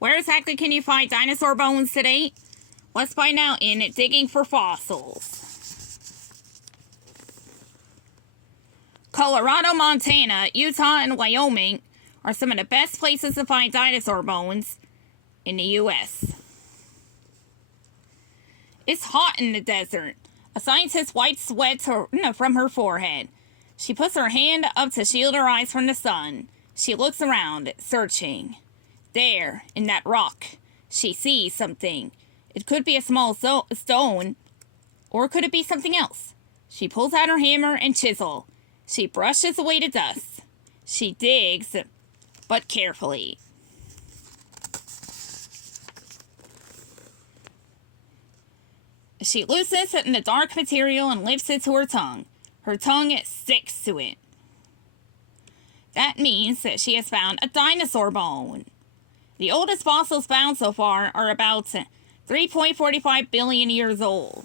Where exactly can you find dinosaur bones today? Let's find out in Digging for Fossils. Colorado, Montana, Utah, and Wyoming are some of the best places to find dinosaur bones in the U.S. It's hot in the desert. A scientist wipes sweat from her forehead. She puts her hand up to shield her eyes from the sun. She looks around, searching. There, in that rock, she sees something. It could be a small stone, or could it be something else? She pulls out her hammer and chisel. She brushes away the dust. She digs, but carefully. She loosens it in the dark material and lifts it to her tongue. Her tongue sticks to it. That means that she has found a dinosaur bone. The oldest fossils found so far are about 3.45 billion years old.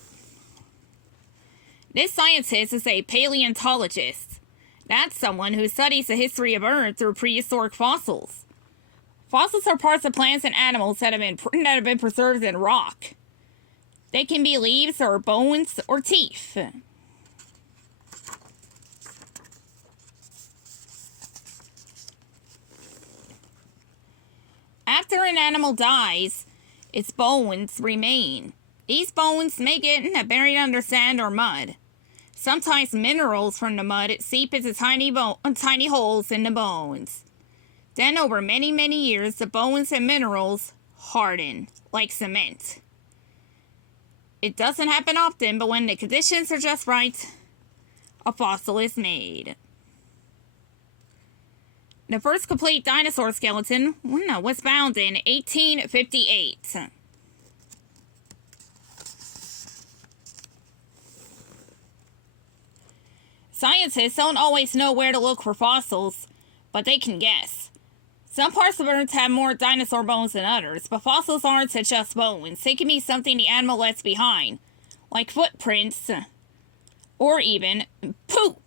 This scientist is a paleontologist. That's someone who studies the history of Earth through prehistoric fossils. Fossils are parts of plants and animals that have been preserved in rock. They can be leaves or bones or teeth. After an animal dies, its bones remain. These bones may get buried under sand or mud. Sometimes minerals from the mud seep into tiny holes in the bones. Then over many, many years, the bones and minerals harden like cement. It doesn't happen often, but when the conditions are just right, a fossil is made. The first complete dinosaur skeleton was found in 1858. Scientists don't always know where to look for fossils, but they can guess. Some parts of Earth have more dinosaur bones than others, but fossils aren't just bones. They can be something the animal left behind, like footprints, or even poop.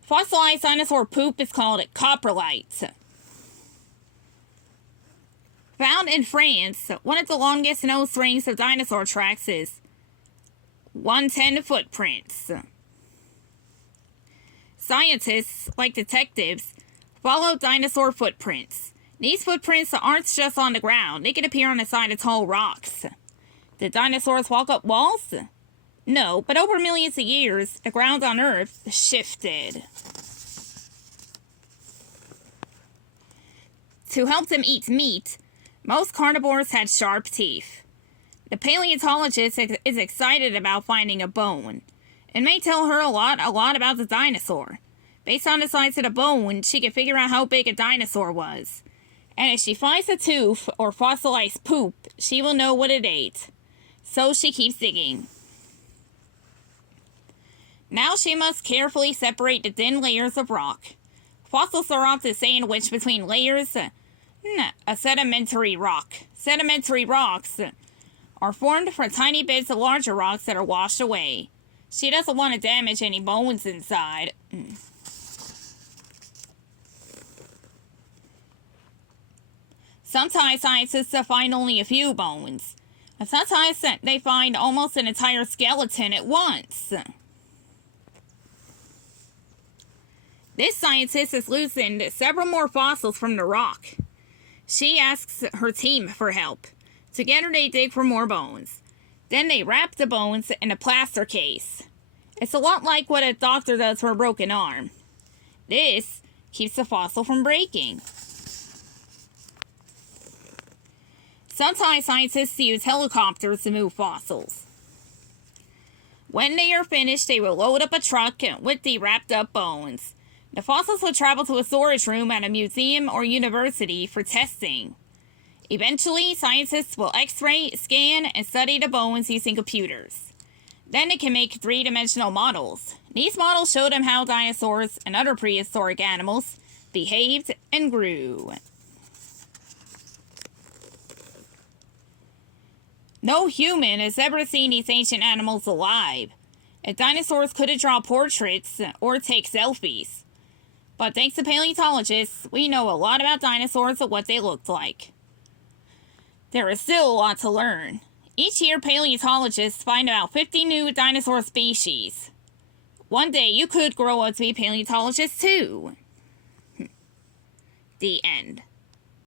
Fossilized dinosaur poop is called coprolite. Found in France, one of the longest known strings of dinosaur tracks is 110 footprints. Scientists, like detectives, follow dinosaur footprints. These footprints aren't just on the ground. They can appear on the side of tall rocks. Did dinosaurs walk up walls? No, but over millions of years, the ground on Earth shifted. To help them eat meat, most carnivores had sharp teeth. The paleontologist is excited about finding a bone. It may tell her a lot about the dinosaur. Based on the size of the bone, she can figure out how big a dinosaur was. And if she finds a tooth or fossilized poop, she will know what it ate. So she keeps digging. Now she must carefully separate the thin layers of rock. Fossils are often sandwiched between layers of sedimentary rock. Sedimentary rocks are formed from tiny bits of larger rocks that are washed away. She doesn't want to damage any bones inside. Sometimes scientists find only a few bones. And sometimes they find almost an entire skeleton at once. This scientist has loosened several more fossils from the rock. She asks her team for help. Together they dig for more bones. Then they wrap the bones in a plaster case. It's a lot like what a doctor does for a broken arm. This keeps the fossil from breaking. Sometimes scientists use helicopters to move fossils. When they are finished, they will load up a truck with the wrapped up bones. The fossils will travel to a storage room at a museum or university for testing. Eventually, scientists will X-ray, scan, and study the bones using computers. Then they can make three-dimensional models. These models show them how dinosaurs and other prehistoric animals behaved and grew. No human has ever seen these ancient animals alive. And dinosaurs couldn't draw portraits or take selfies. But thanks to paleontologists, we know a lot about dinosaurs and what they looked like. There is still a lot to learn. Each year, paleontologists find about 50 new dinosaur species. One day, you could grow up to be a paleontologist too. The end.